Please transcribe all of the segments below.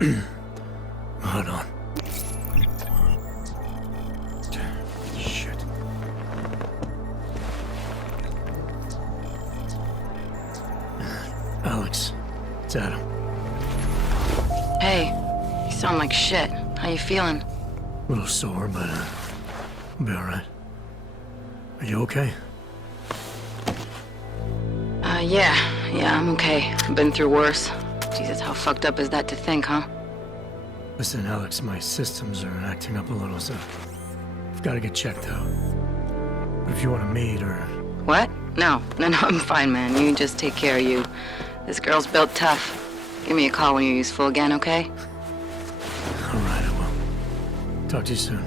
Hold on. Shit. Alex, it's Adam. Hey, you sound like shit. How you feeling? A little sore, but I'll be alright. Are you okay? Yeah, I'm okay. I've been through worse. Jesus, how fucked up is that to think, huh? Listen, Alex, my systems are acting up a little, so I've got to get checked out. But if you want to meet or... What? No, I'm fine, man. You just take care of you. This girl's built tough. Give me a call when you're useful again, okay? Alright, I will. Talk to you soon.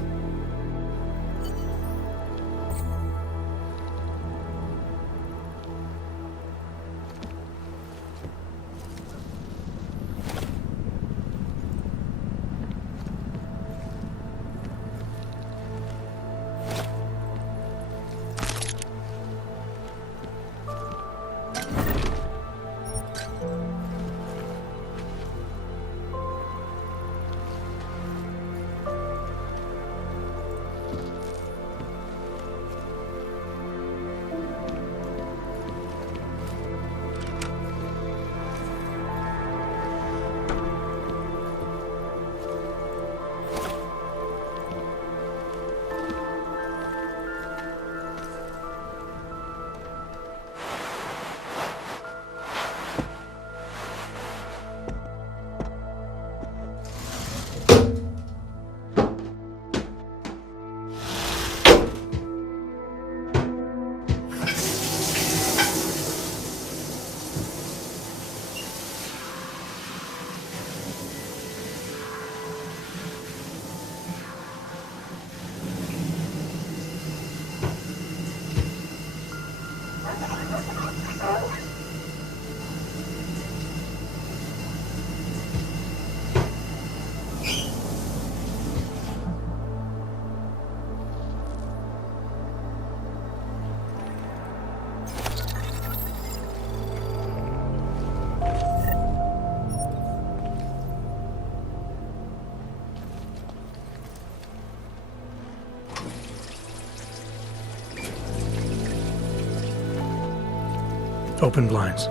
Open blinds.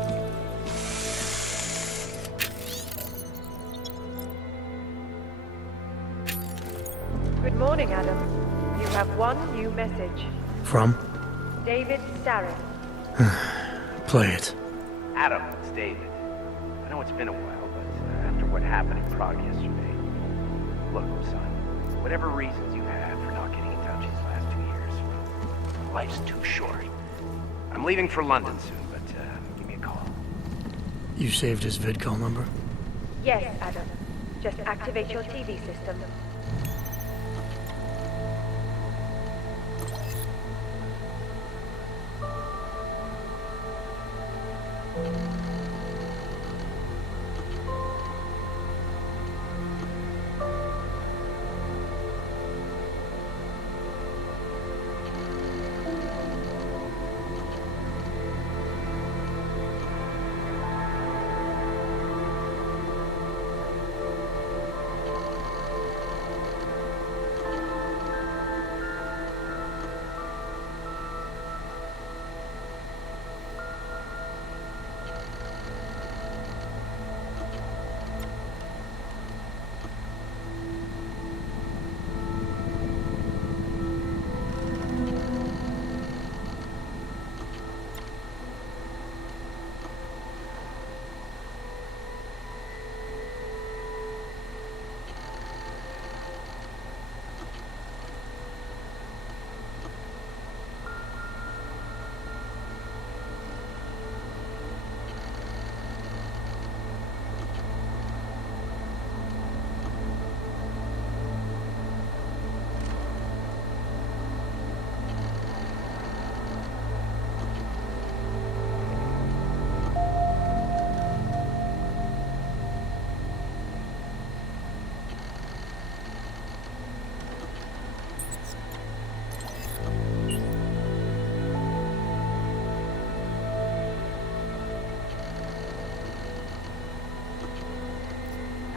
Good morning, Adam. You have one new message. From? David Starrett. Play it. Adam, it's David. I know it's been a while, but after what happened in Prague yesterday... Look, son, whatever reasons you had for not getting in touch these last 2 years, life's too short. I'm leaving for London soon, but give me a call. You saved his vidcall number? Yes, Adam. Just activate your TV system.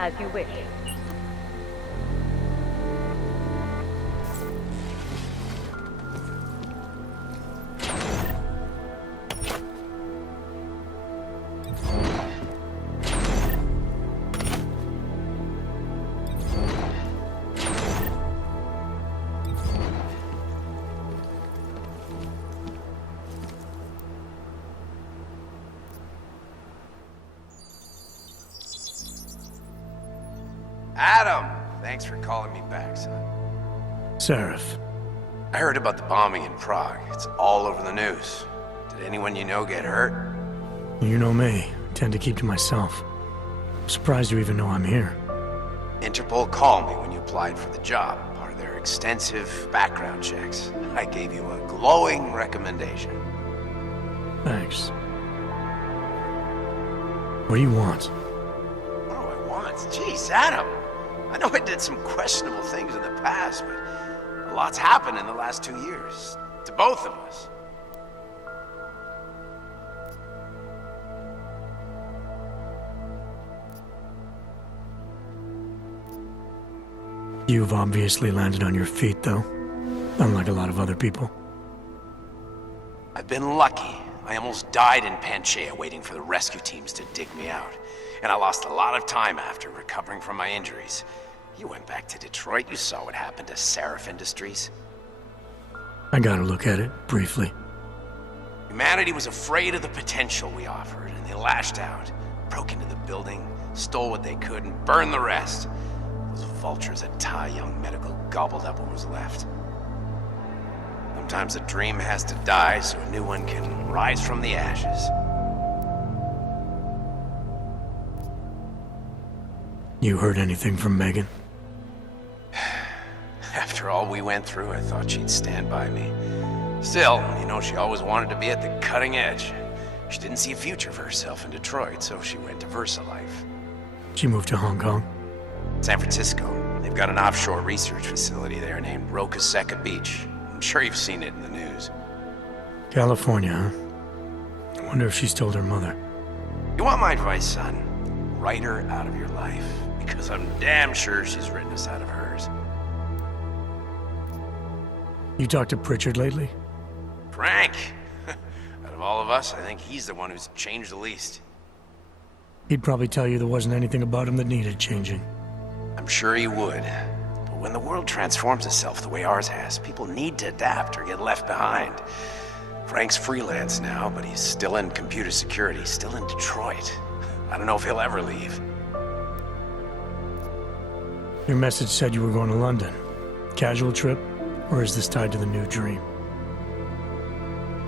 As you wish. Adam! Thanks for calling me back, son. Seraph. I heard about the bombing in Prague. It's all over the news. Did anyone you know get hurt? You know me. Tend to keep to myself. I'm surprised you even know I'm here. Interpol called me when you applied for the job, part of their extensive background checks. I gave you a glowing recommendation. Thanks. What do you want? What do I want? Jeez, Adam! I know I did some questionable things in the past, but a lot's happened in the last 2 years. To both of us. You've obviously landed on your feet, though. Unlike a lot of other people. I've been lucky. I almost died in Panchaea waiting for the rescue teams to dig me out. And I lost a lot of time after recovering from my injuries. You went back to Detroit. You saw what happened to Seraph Industries. I got a look at it, briefly. Humanity was afraid of the potential we offered, and they lashed out. Broke into the building, stole what they could, and burned the rest. Those vultures at Tai Young Medical gobbled up what was left. Sometimes a dream has to die so a new one can rise from the ashes. You heard anything from Megan? After all we went through, I thought she'd stand by me. Still, you know, she always wanted to be at the cutting edge. She didn't see a future for herself in Detroit, so she went to VersaLife. She moved to Hong Kong? San Francisco. They've got an offshore research facility there named Roca Seca Beach. I'm sure you've seen it in the news. California, huh? I wonder if she's told her mother. You want my advice, son? Write her out of your life, because I'm damn sure she's written us out of hers. You talked to Pritchard lately? Frank! Out of all of us, I think he's the one who's changed the least. He'd probably tell you there wasn't anything about him that needed changing. I'm sure he would. But when the world transforms itself the way ours has, people need to adapt or get left behind. Frank's freelance now, but he's still in computer security, still in Detroit. I don't know if he'll ever leave. Your message said you were going to London. Casual trip? Or is this tied to the new dream?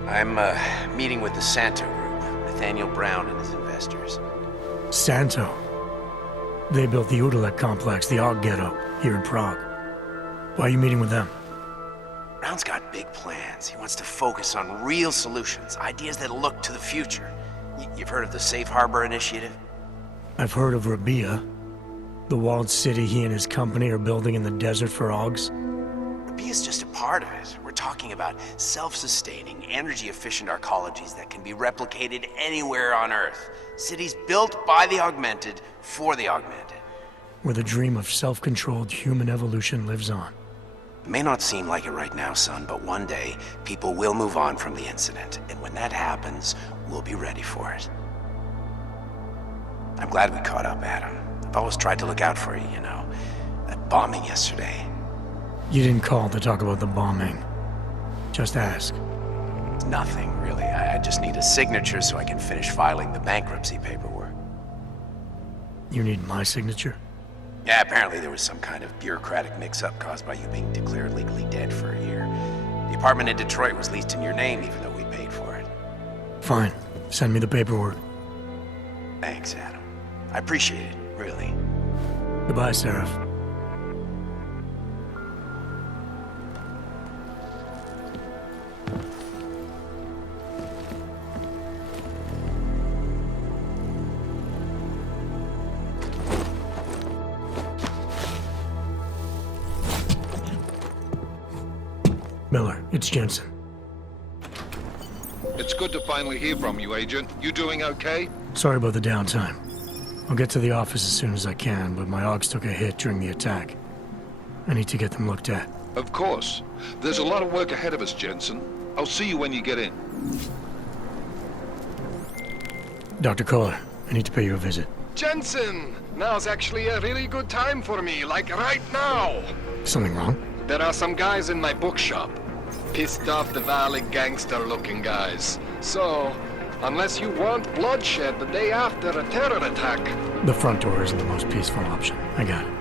I'm meeting with the Santo Group, Nathaniel Brown and his investors. Santo? They built the Udalek complex, the Og Ghetto, here in Prague. Why are you meeting with them? Brown's got big plans. He wants to focus on real solutions, ideas that look to the future. You've heard of the Safe Harbor Initiative? I've heard of Rabia, the walled city he and his company are building in the desert for Ogs. Rabia's just a part of it. We're talking about self-sustaining, energy-efficient arcologies that can be replicated anywhere on Earth. Cities built by the augmented, for the augmented. Where the dream of self-controlled human evolution lives on. It may not seem like it right now, son, but one day, people will move on from the incident. And when that happens, we'll be ready for it. I'm glad we caught up, Adam. I've always tried to look out for you, you know. That bombing yesterday. You didn't call to talk about the bombing. Just ask. It's nothing, really. I just need a signature so I can finish filing the bankruptcy paperwork. You need my signature? Yeah, apparently there was some kind of bureaucratic mix-up caused by you being declared legally dead for a year. The apartment in Detroit was leased in your name even though we paid for it. Fine. Send me the paperwork. Thanks, Adam. I appreciate it, really. Goodbye, Seraph. Miller, it's Jensen. It's good to finally hear from you, Agent. You doing okay? Sorry about the downtime. I'll get to the office as soon as I can, but my Augs took a hit during the attack. I need to get them looked at. Of course. There's a lot of work ahead of us, Jensen. I'll see you when you get in. Dr. Kohler, I need to pay you a visit. Jensen! Now's actually a really good time for me, like right now! Something wrong? There are some guys in my bookshop. Pissed off the Valley gangster-looking guys. So, unless you want bloodshed the day after a terror attack... The front door isn't the most peaceful option. I got it.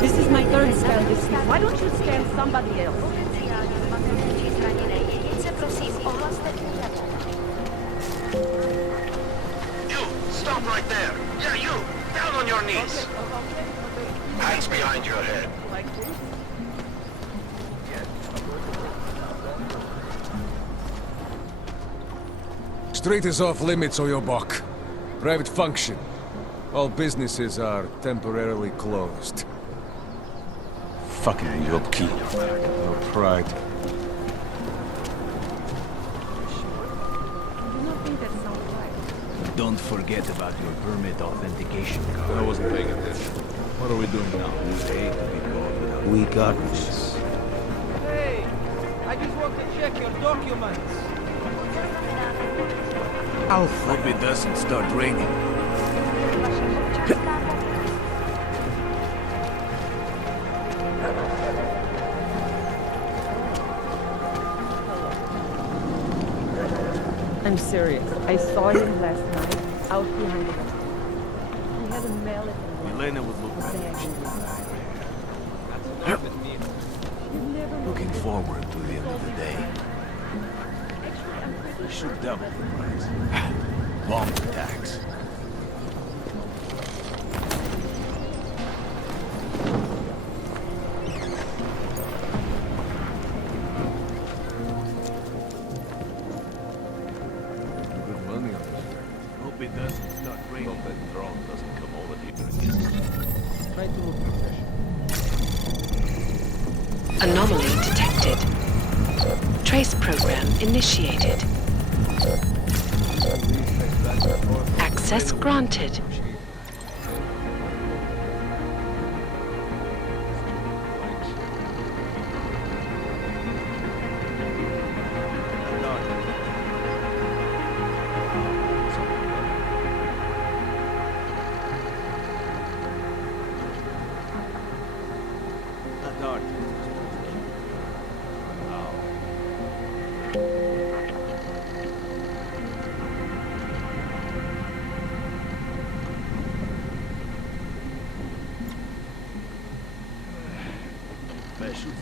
This is my third scan this week. Why don't you scan somebody else? You! Stop right there! Yeah, you! Down on your knees! Hands behind your head. Street is off limits, Oyobok. Private function. All businesses are temporarily closed. Fucking Yopki. No pride. Don't forget about your permit authentication card. I wasn't paying attention. What are we doing now? You hate to be caught without... We got this. Hey! I just want to check your documents. Hope it doesn't start raining. I'm serious. I saw him last night, out behind the restaurant. He had a mallet in one. Elena would look better. Looking forward to the end of the day. We should double the price. Bomb attacks. Anomaly detected. Trace program initiated. Access granted.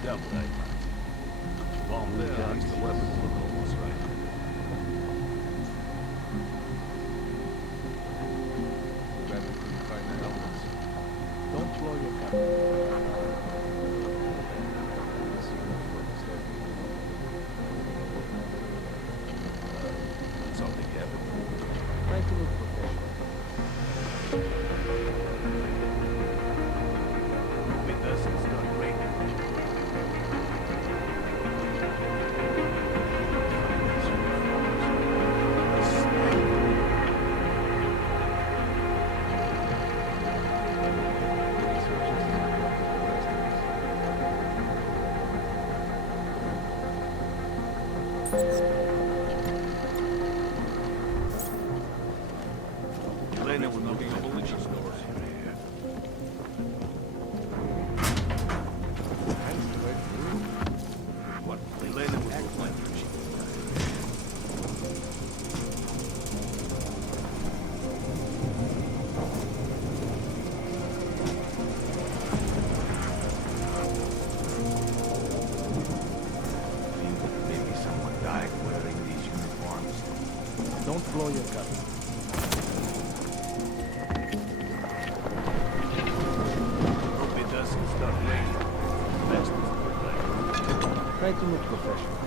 Dump night. Bomb the guns, the weapons look almost right. Glad we couldn't find the helmets. Don't blow your cover. Something happened. Try to look professional. It doesn't start raining. Elena will not be able to just stores here. What? Elena will go find her. Maybe someone died wearing these uniforms. Don't blow your cover. Hope it doesn't start raining. Best is good night. Try to look professional.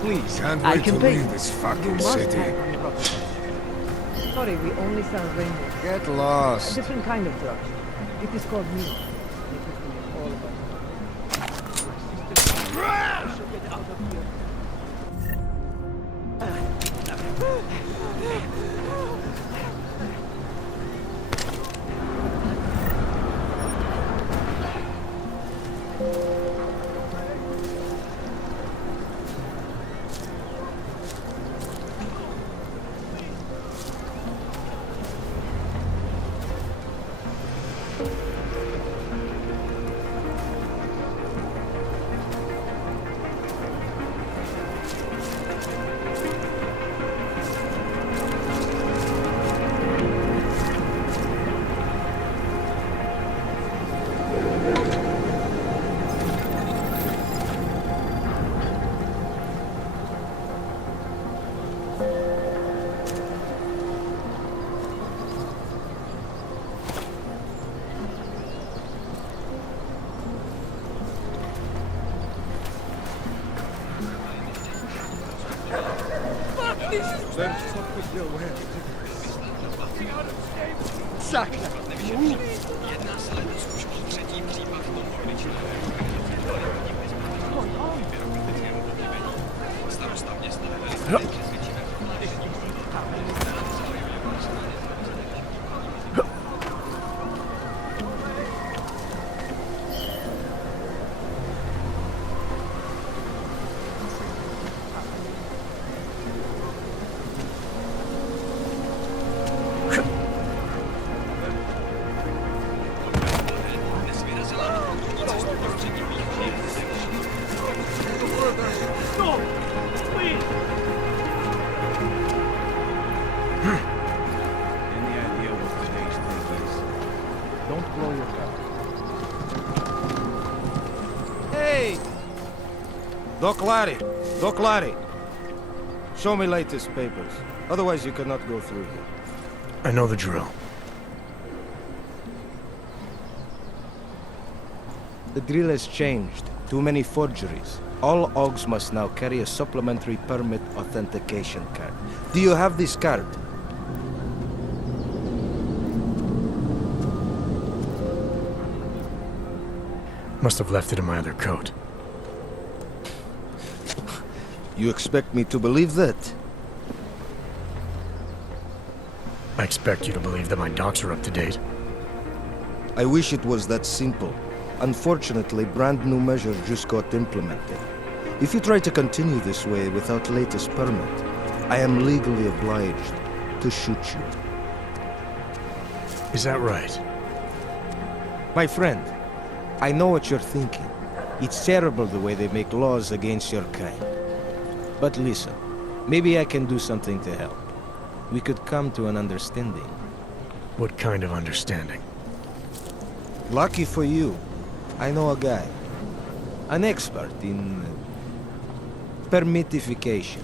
Please, can't I wait can to pay. leave this You fucking must city. have on your property. Sorry, we only sell rainbow. Get A lost. different kind of drug. It is called music. It is all about. Doc Larry. Show me latest papers. Otherwise you cannot go through here. I know the drill. The drill has changed. Too many forgeries. All OGs must now carry a supplementary permit authentication card. Do you have this card? Must have left it in my other coat. You expect me to believe that? I expect you to believe that my docs are up to date. I wish it was that simple. Unfortunately, brand new measures just got implemented. If you try to continue this way without latest permit, I am legally obliged to shoot you. Is that right? My friend, I know what you're thinking. It's terrible the way they make laws against your kind. But listen, maybe I can do something to help. We could come to an understanding. What kind of understanding? Lucky for you, I know a guy. An expert in permitification.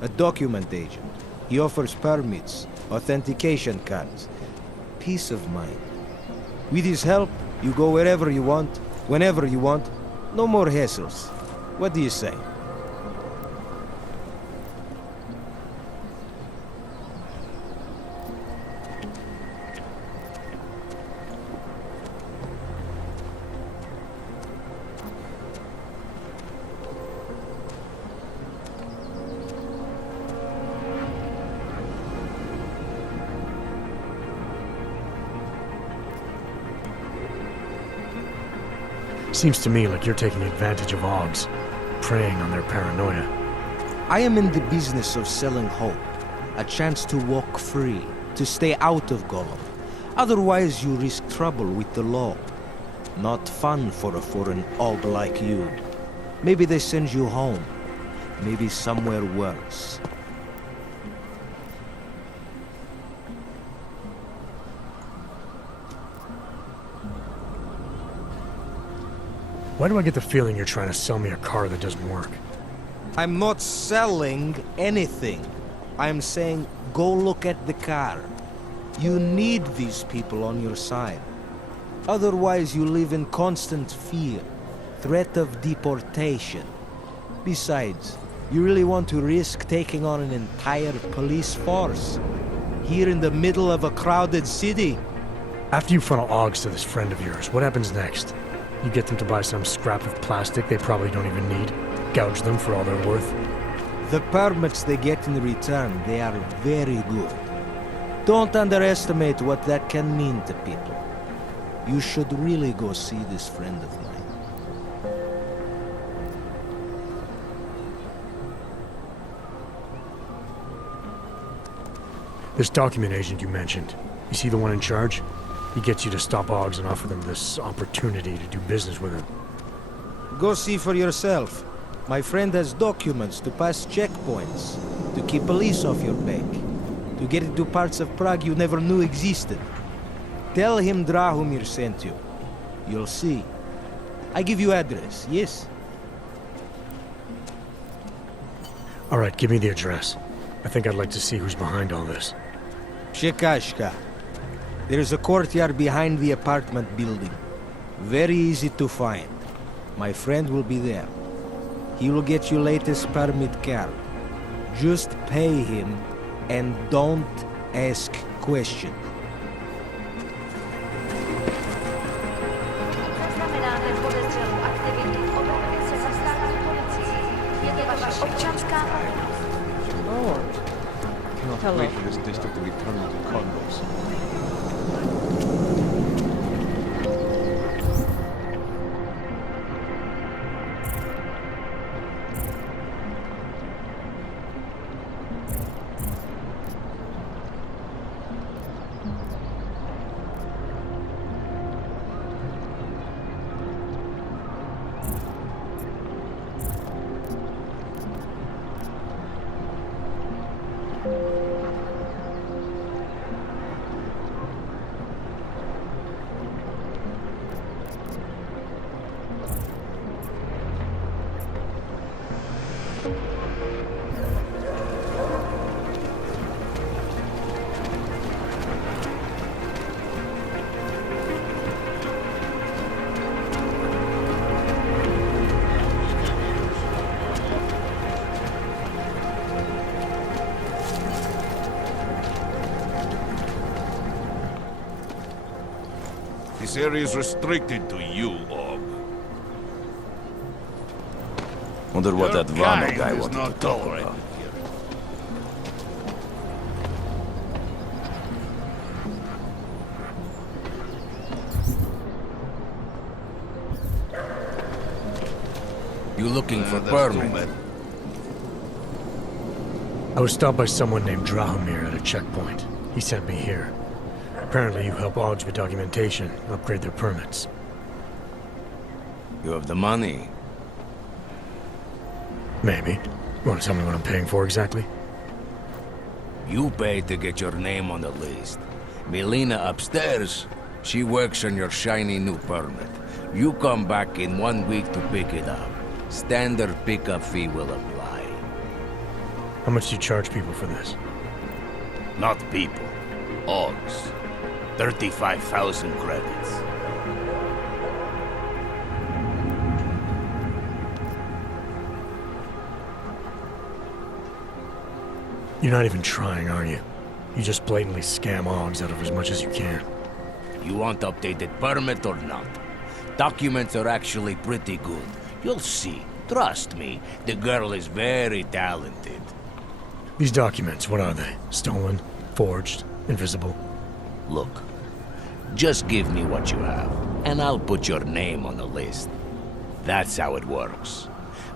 A document agent. He offers permits, authentication cards. Peace of mind. With his help, you go wherever you want, whenever you want. No more hassles. What do you say? Seems to me like you're taking advantage of Augs, preying on their paranoia. I am in the business of selling hope. A chance to walk free, to stay out of Gollum. Otherwise you risk trouble with the law. Not fun for a foreign Aug like you. Maybe they send you home. Maybe somewhere worse. Why do I get the feeling you're trying to sell me a car that doesn't work? I'm not selling anything. I'm saying go look at the car. You need these people on your side. Otherwise you live in constant fear, threat of deportation. Besides, you really want to risk taking on an entire police force? Here in the middle of a crowded city? After you funnel Augs to this friend of yours, what happens next? You get them to buy some scrap of plastic they probably don't even need, gouge them for all they're worth. The permits they get in return, they are very good. Don't underestimate what that can mean to people. You should really go see this friend of mine. This document agent you mentioned, is he the one in charge? He gets you to stop Augs and offer them this opportunity to do business with him. Go see for yourself. My friend has documents to pass checkpoints, to keep police off your back, to get into parts of Prague you never knew existed. Tell him Drahomir sent you. You'll see. I give you address, yes? All right, give me the address. I think I'd like to see who's behind all this. Shekashka. There is a courtyard behind the apartment building. Very easy to find. My friend will be there. He will get you latest permit card. Just pay him and don't ask questions. Cannot wait for this district to be turned into condos. This area is restricted to you, Aug. Wonder what that Vano Kind guy is wanted to not talk tolerated about. here. You looking for There's too permit? many. I was stopped by someone named Drahomir at a checkpoint. He sent me here. Apparently you help Augs with documentation, upgrade their permits. You have the money? Maybe. You want to tell me what I'm paying for exactly? You pay to get your name on the list. Melina upstairs, she works on your shiny new permit. You come back in 1 week to pick it up. Standard pickup fee will apply. How much do you charge people for this? Not people. Augs. 35,000 credits. You're not even trying, are you? You just blatantly scam Augs out of as much as you can. You want updated permit or not? Documents are actually pretty good. You'll see. Trust me, the girl is very talented. These documents, what are they? Stolen? Forged? Invisible? Look, just give me what you have, and I'll put your name on the list. That's how it works.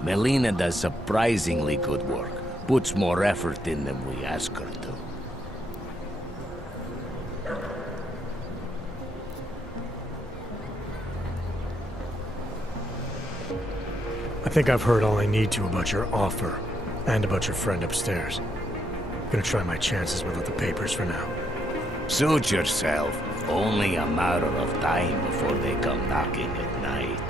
Melina does surprisingly good work. Puts more effort in than we ask her to. I think I've heard all I need to about your offer, and about your friend upstairs. Gonna try my chances without the papers for now. Suit yourself. Only a matter of time before they come knocking at night.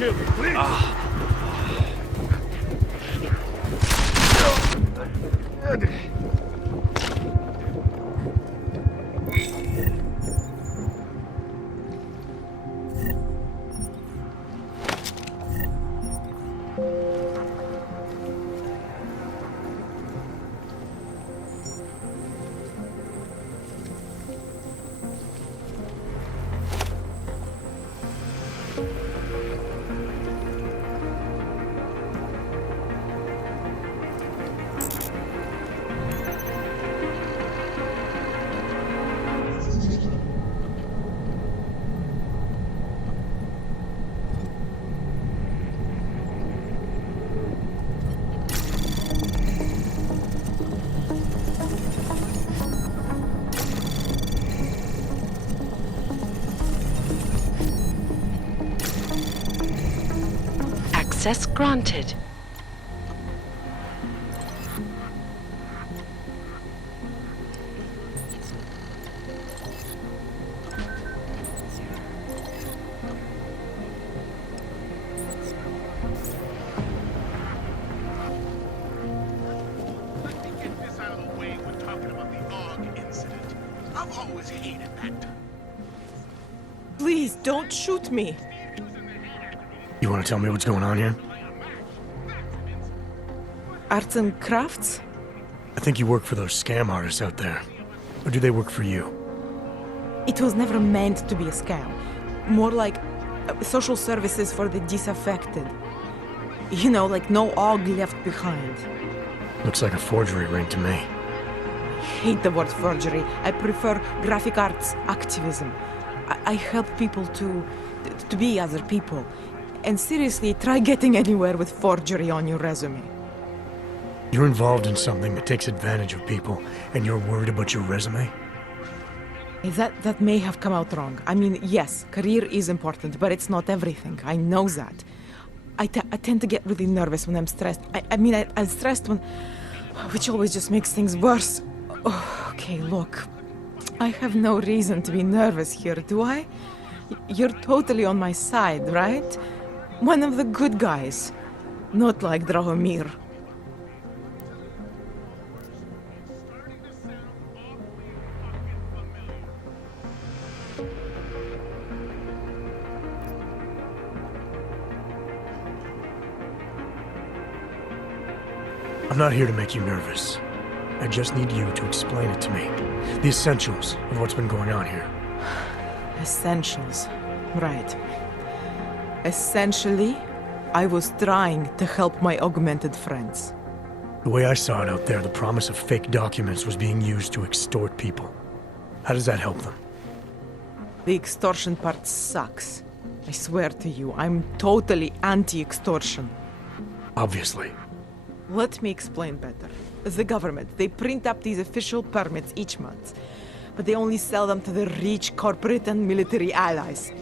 kill me, please. Access granted. I've always hated that. Please, don't shoot me. You want to tell me what's going on here? Arts and crafts? I think you work for those scam artists out there. Or do they work for you? It was never meant to be a scam. More like social services for the disaffected. You know, like no og left behind. Looks like a forgery ring to me. I hate the word forgery. I prefer graphic arts activism. I help people to be other people. And seriously, try getting anywhere with forgery on your resume. You're involved in something that takes advantage of people, and you're worried about your resume? That may have come out wrong. I mean, yes, career is important, but it's not everything. I know that. I tend to get really nervous when I'm stressed. I'm stressed when... which always just makes things worse. Oh, okay, look. I have no reason to be nervous here, do I? You're totally on my side, right? One of the good guys. Not like Drahomir. I'm not here to make you nervous. I just need you to explain it to me. The essentials of what's been going on here. Essentials. Right. Essentially, I was trying to help my augmented friends. The way I saw it out there, the promise of fake documents was being used to extort people. How does that help them? The extortion part sucks. I swear to you, I'm totally anti-extortion. Obviously. Let me explain better. The government, they print up these official permits each month, but they only sell them to the rich corporate and military allies.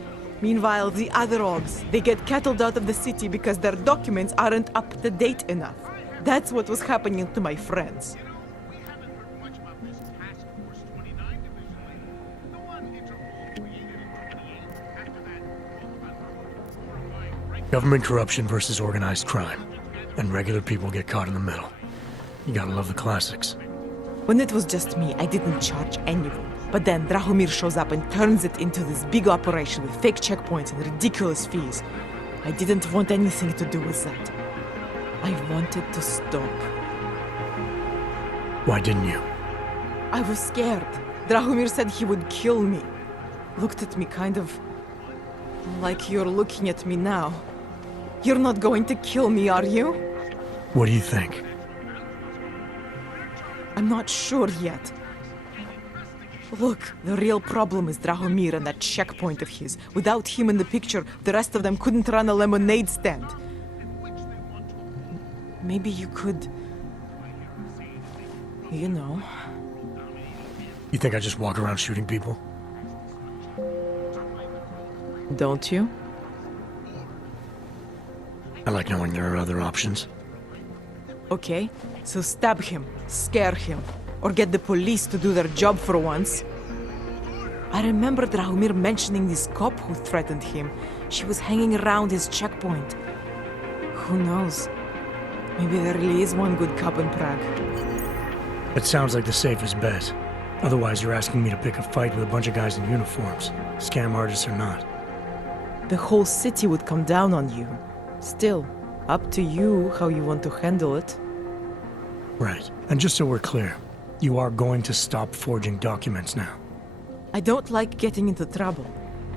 Meanwhile, the other orgs, they get cattled out of the city because their documents aren't up to date enough. That's what was happening to my friends. Government corruption versus organized crime. And regular people get caught in the middle. You gotta love the classics. When it was just me, I didn't charge anyone. But then Drahomir shows up and turns it into this big operation with fake checkpoints and ridiculous fees. I didn't want anything to do with that. I wanted to stop. Why didn't you? I was scared. Drahomir said he would kill me. Looked at me kind of... like you're looking at me now. You're not going to kill me, are you? What do you think? I'm not sure yet. Look, the real problem is Drahomir and that checkpoint of his. Without him in the picture, the rest of them couldn't run a lemonade stand. Maybe you could... you know... You think I just walk around shooting people? Don't you? I like knowing there are other options. Okay, so stab him, scare him, or get the police to do their job for once. I remember Drahomir mentioning this cop who threatened him. She was hanging around his checkpoint. Who knows? Maybe there really is one good cop in Prague. It sounds like the safest bet. Otherwise, you're asking me to pick a fight with a bunch of guys in uniforms, scam artists or not. The whole city would come down on you. Still, up to you how you want to handle it. Right. And just so we're clear, you are going to stop forging documents now. I don't like getting into trouble.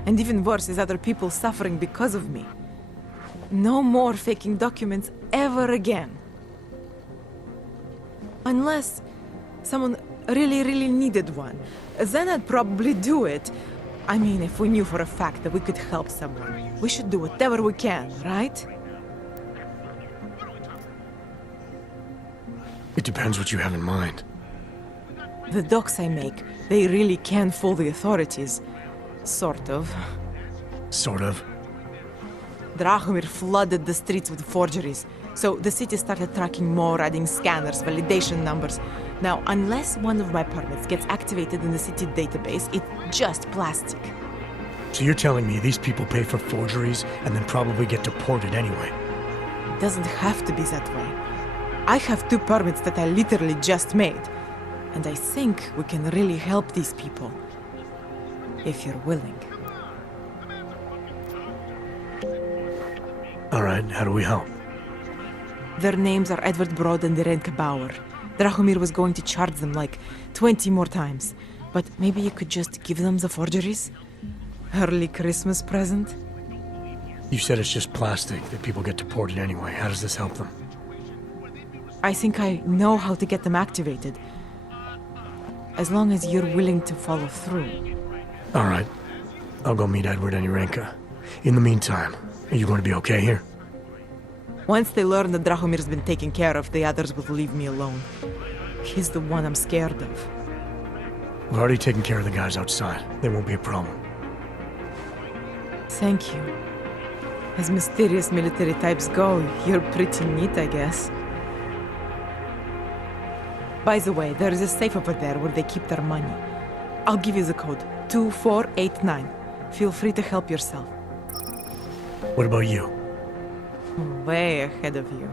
And even worse is other people suffering because of me. No more faking documents ever again. Unless someone really needed one. Then I'd probably do it. I mean, if we knew for a fact that we could help someone, we should do whatever we can, right? It depends what you have in mind. The docs I make, they really can fool the authorities. Sort of. Sort of? Drahomir flooded the streets with forgeries, so the city started tracking more, adding scanners, validation numbers. Now, unless one of my permits gets activated in the city database, it's just plastic. So you're telling me these people pay for forgeries and then probably get deported anyway? It doesn't have to be that way. I have 2 permits that I literally just made. And I think we can really help these people. If you're willing. Alright, how do we help? Their names are Edward Broad and Irenka Bauer. Drahomir was going to charge them like 20 more times. But maybe you could just give them the forgeries? Early Christmas present? You said it's just plastic, that people get deported anyway. How does this help them? I think I know how to get them activated. As long as you're willing to follow through. Alright. I'll go meet Edward and Irenka. In the meantime, are you going to be okay here? Once they learn that Drahomir's been taken care of, the others will leave me alone. He's the one I'm scared of. We've already taken care of the guys outside. They won't be a problem. Thank you. As mysterious military types go, you're pretty neat, I guess. By the way, there is a safe over there where they keep their money. I'll give you the code. 2489. Feel free to help yourself. What about you? Way ahead of you.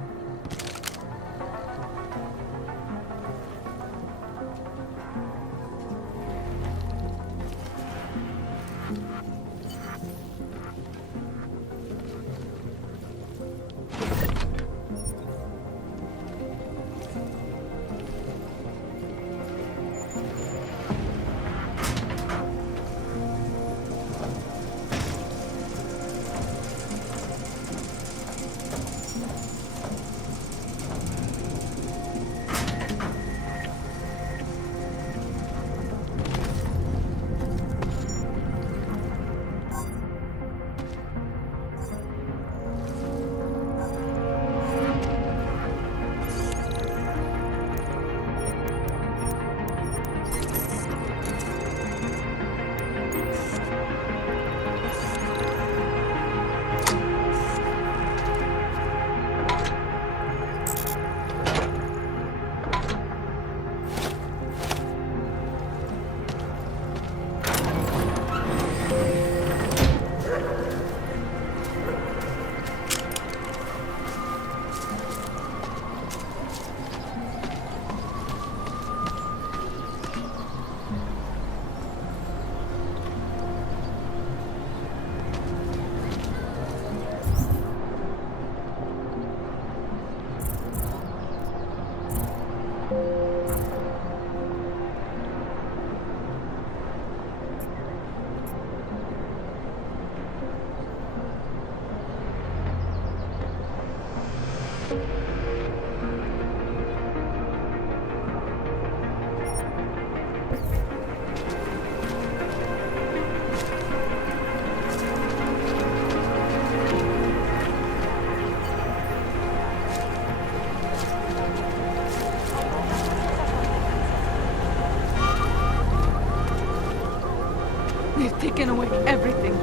They've taken away everything.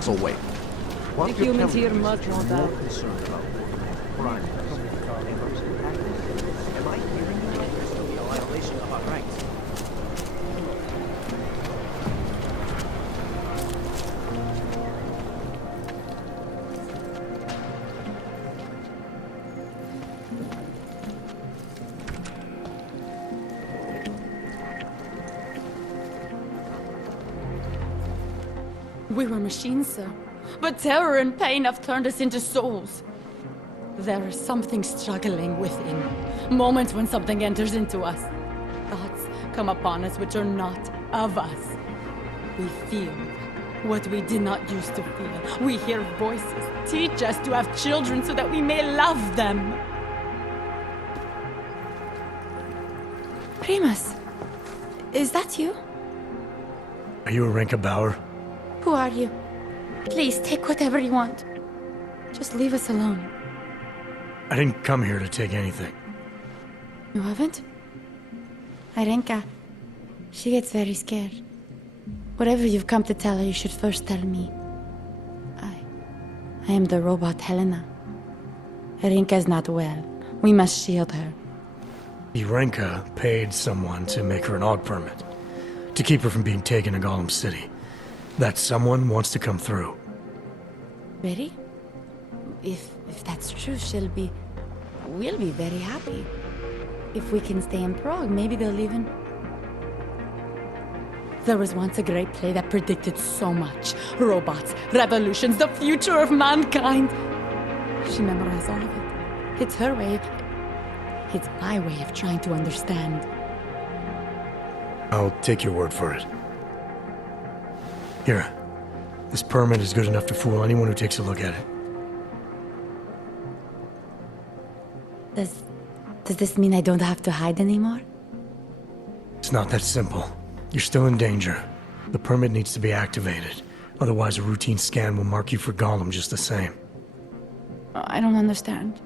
So wait. The humans here must know that. Concerned about crime. We were machines, sir. But terror and pain have turned us into souls. There is something struggling within. Moments when something enters into us. Thoughts come upon us which are not of us. We feel what we did not used to feel. We hear voices teach us to have children so that we may love them. Primus, is that you? Are you Arenka Bauer? Who are you? Please, take whatever you want. Just leave us alone. I didn't come here to take anything. You haven't? Arenka, she gets very scared. Whatever you've come to tell her, you should first tell me. I am the robot Helena. Arenka is not well. We must shield her. Arenka paid someone to make her an AUG permit. To keep her from being taken to Golem City. That someone wants to come through. Ready? If that's true, we'll be very happy. If we can stay in Prague, maybe they'll even... There was once a great play that predicted so much. Robots, revolutions, the future of mankind. She memorized all of it. It's her way. It's my way of trying to understand. I'll take your word for it. Here. This permit is good enough to fool anyone who takes a look at it. Does this mean I don't have to hide anymore? It's not that simple. You're still in danger. The permit needs to be activated. Otherwise, a routine scan will mark you for Golem just the same. I don't understand.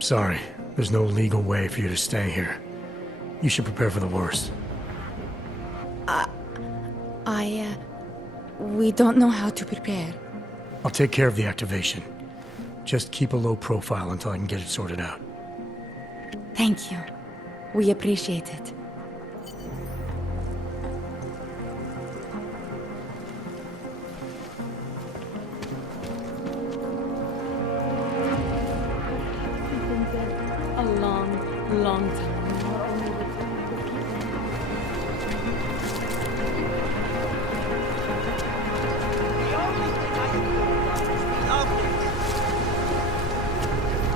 Sorry. There's no legal way for you to stay here. You should prepare for the worst. We don't know how to prepare. I'll take care of the activation. Just keep a low profile until I can get it sorted out. Thank you. We appreciate it. A long, long time. Not only with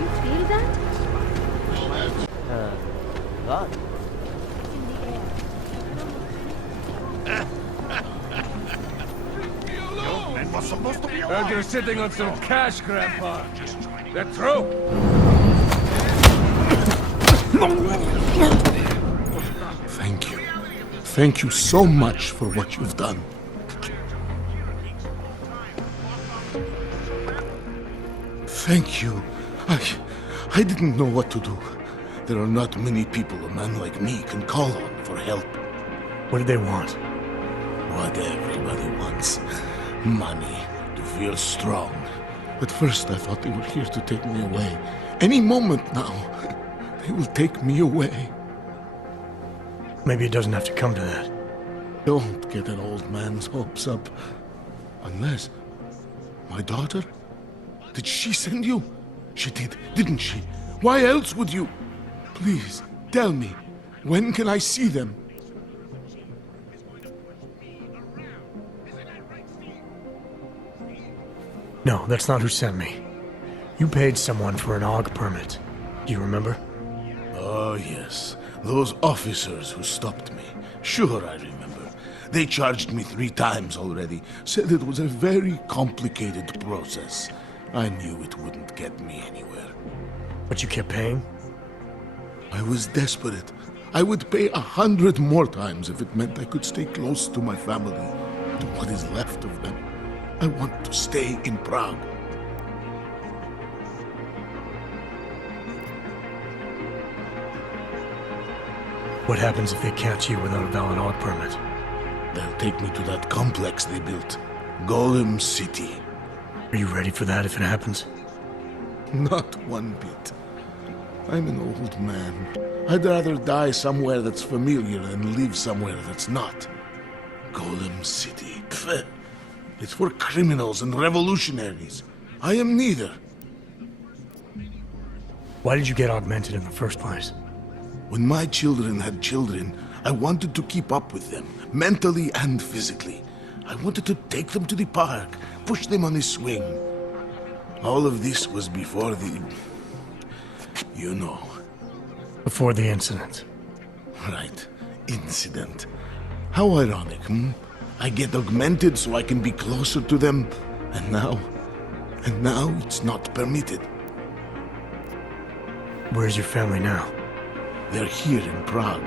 You feel that? God. Heard you're sitting on some cash, Grandpa. That true? Thank you. Thank you so much for what you've done. Thank you. I didn't know what to do. There are not many people a man like me can call on for help. What did they want? What everybody wants. Money, to feel strong. At first I thought they were here to take me away. Any moment now, they will take me away. Maybe it doesn't have to come to that. Don't get an old man's hopes up. Unless... my daughter? Did she send you? She did, didn't she? Why else would you? Please, tell me. When can I see them? No, that's not who sent me. You paid someone for an AUG permit. Do you remember? Oh, yes. Those officers who stopped me. Sure, I remember. They charged me 3 times already. Said it was a very complicated process. I knew it wouldn't get me anywhere. But you kept paying? I was desperate. I would pay 100 more times if it meant I could stay close to my family, to what is left of them. I want to stay in Prague. What happens if they catch you without a valid AUG permit? They'll take me to that complex they built. Golem City. Are you ready for that if it happens? Not one bit. I'm an old man. I'd rather die somewhere that's familiar than live somewhere that's not. Golem City. Pfft. It's for criminals and revolutionaries. I am neither. Why did you get augmented in the first place? When my children had children, I wanted to keep up with them, mentally and physically. I wanted to take them to the park, push them on a swing. All of this was before the... you know. Before the incident. Right. Incident. How ironic, hmm? I get augmented so I can be closer to them, and now it's not permitted. Where's your family now? They're here in Prague.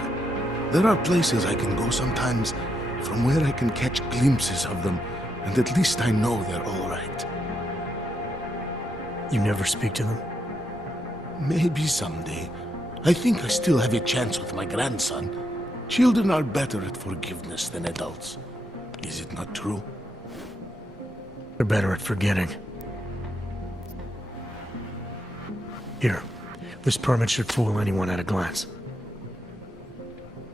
There are places I can go sometimes from where I can catch glimpses of them, and at least I know they're all right. You never speak to them? Maybe someday. I think I still have a chance with my grandson. Children are better at forgiveness than adults. Is it not true? They're better at forgetting. Here. This permit should fool anyone at a glance.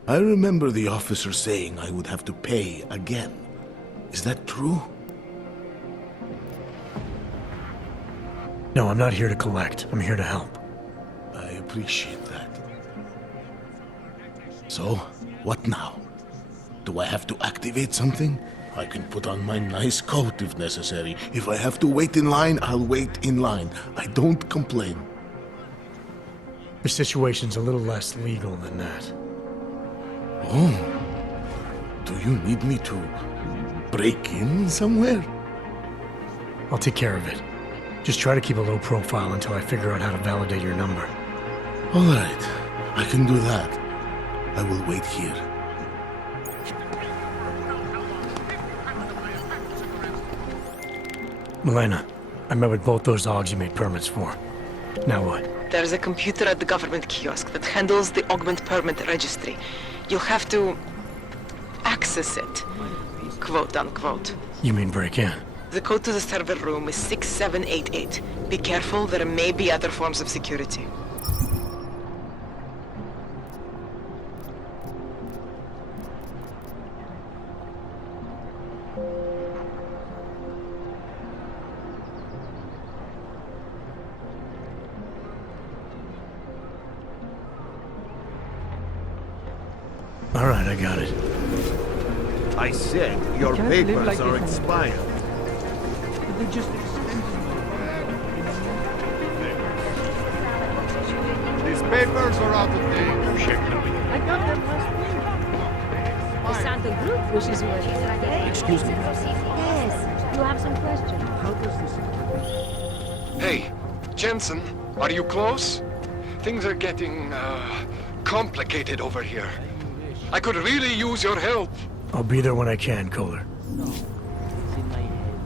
I remember the officer saying I would have to pay again. Is that true? No, I'm not here to collect. I'm here to help. I appreciate that. So, what now? Do I have to activate something? I can put on my nice coat if necessary. If I have to wait in line, I'll wait in line. I don't complain. The situation's a little less legal than that. Oh. Do you need me to break in somewhere? I'll take care of it. Just try to keep a low profile until I figure out how to validate your number. All right. I can do that. I will wait here. Milena, I met with both those dogs you made permits for. Now what? There's a computer at the government kiosk that handles the augment permit registry. You'll have to access it, quote unquote. You mean break in? The code to the server room is 6788. Be careful, there may be other forms of security. All right, I got it. I said your papers are expired. They just extended These papers are out of date. I got them last week. The Santa group wishes you were. Excuse me. Yes, you have some questions. How does this... Hey, Jensen, are you close? Things are getting, complicated over here. I could really use your help. I'll be there when I can, Kohler. No, it's in my head.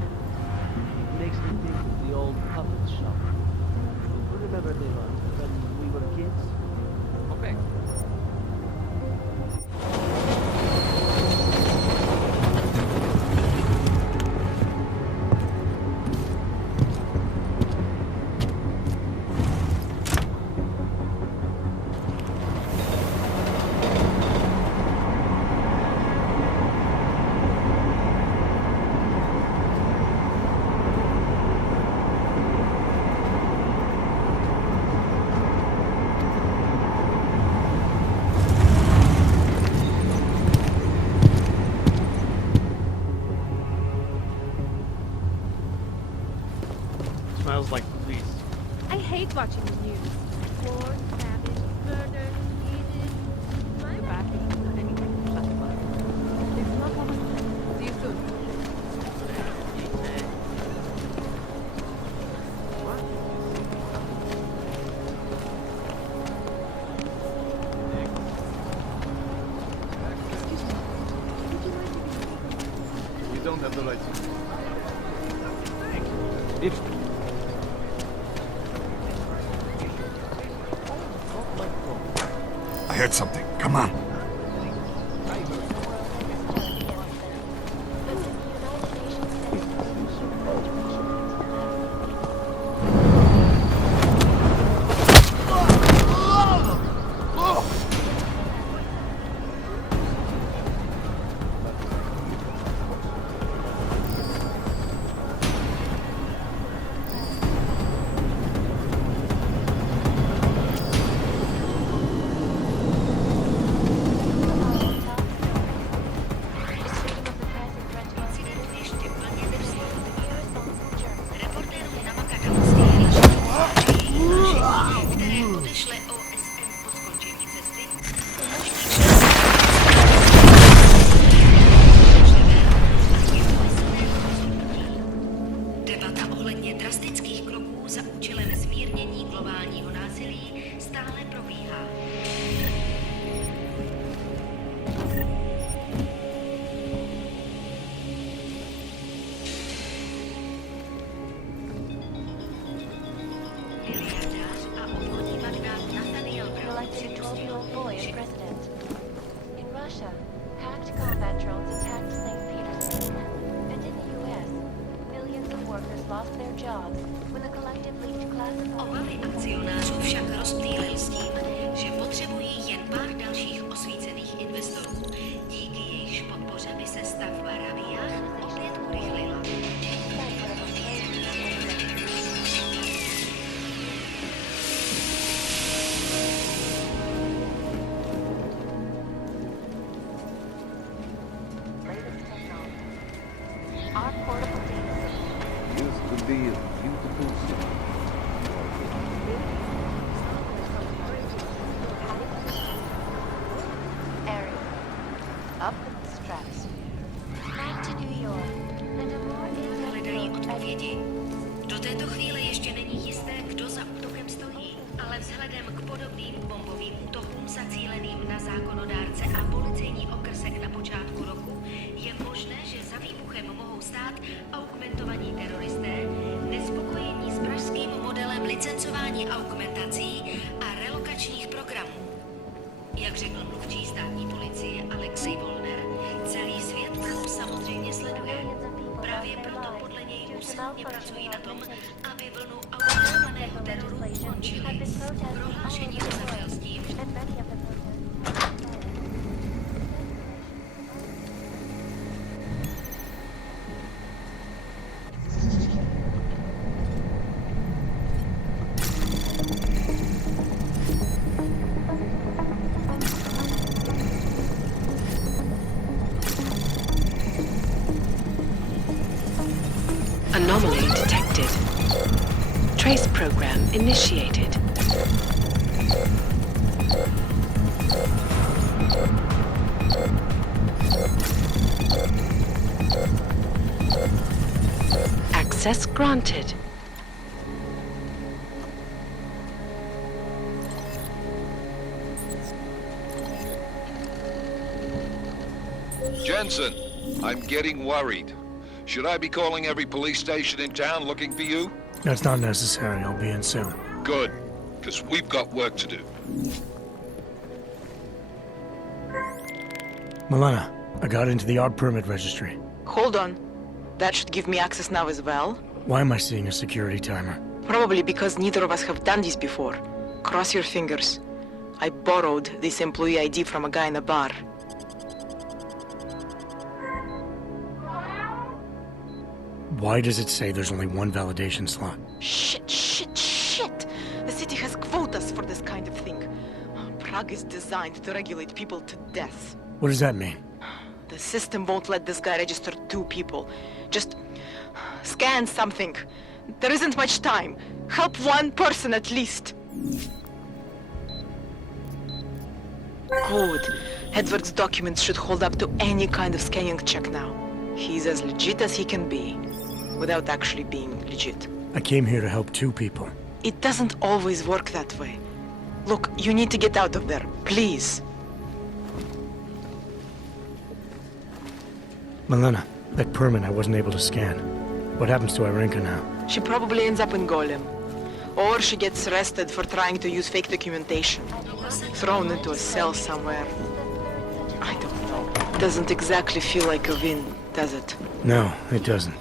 It makes me think of the old puppet shop. Remember they were when we were kids? Okay. Smells like police. I hate watching the news. War, famine, murder, diseases. Get back and anything classified. It's not one of them. See you soon. We don't have the right to... If I heard something. Come on. Obavy akcionářů však rozptýlil s tím, že potřebují jen pár dalších osvícených investorů. Díky jejichž podpoře by se stavba Raviách opět urychlila. Used to be a beautiful city. Hledají odpovědi. Do této chvíle ještě není jisté, kdo za útokem stojí, ale vzhledem k podobným bombovým útokům zacíleným na zákonodárce a policejní okrsek na počátku roku je možné, že za výbuchem mohou stát augmentovaní teroristé, nespokojení s pražským modelem licencování augmentací a relokačních programů. Jak řekl mluvčí státní policie Alexej Volner, celý svět to samozřejmě sleduje. Právě proto podle něj usilovně pracují na tom, aby vlnu augmentovaného teroru ukončili. Prohlášení uzavřel s tím, Anomaly detected. Trace program initiated. Access granted. Jensen, I'm getting worried. Should I be calling every police station in town looking for you? That's not necessary. I'll be in soon. Good, because we've got work to do. Milena, I got into the odd permit registry. Hold on. That should give me access now as well. Why am I seeing a security timer? Probably because neither of us have done this before. Cross your fingers. I borrowed this employee ID from a guy in a bar. Why does it say there's only one validation slot? Shit! The city has quotas for this kind of thing. Prague is designed to regulate people to death. What does that mean? The system won't let this guy register 2 people. Just scan something. There isn't much time. Help 1 person at least. Good. Edward's documents should hold up to any kind of scanning check now. He's as legit as he can be, without actually being legit. I came here to help 2 people. It doesn't always work that way. Look, you need to get out of there, please. Milena, that permit I wasn't able to scan. What happens to Irenka now? She probably ends up in Golem. Or she gets arrested for trying to use fake documentation. Thrown into a cell somewhere. I don't know. Doesn't exactly feel like a win, does it? No, it doesn't.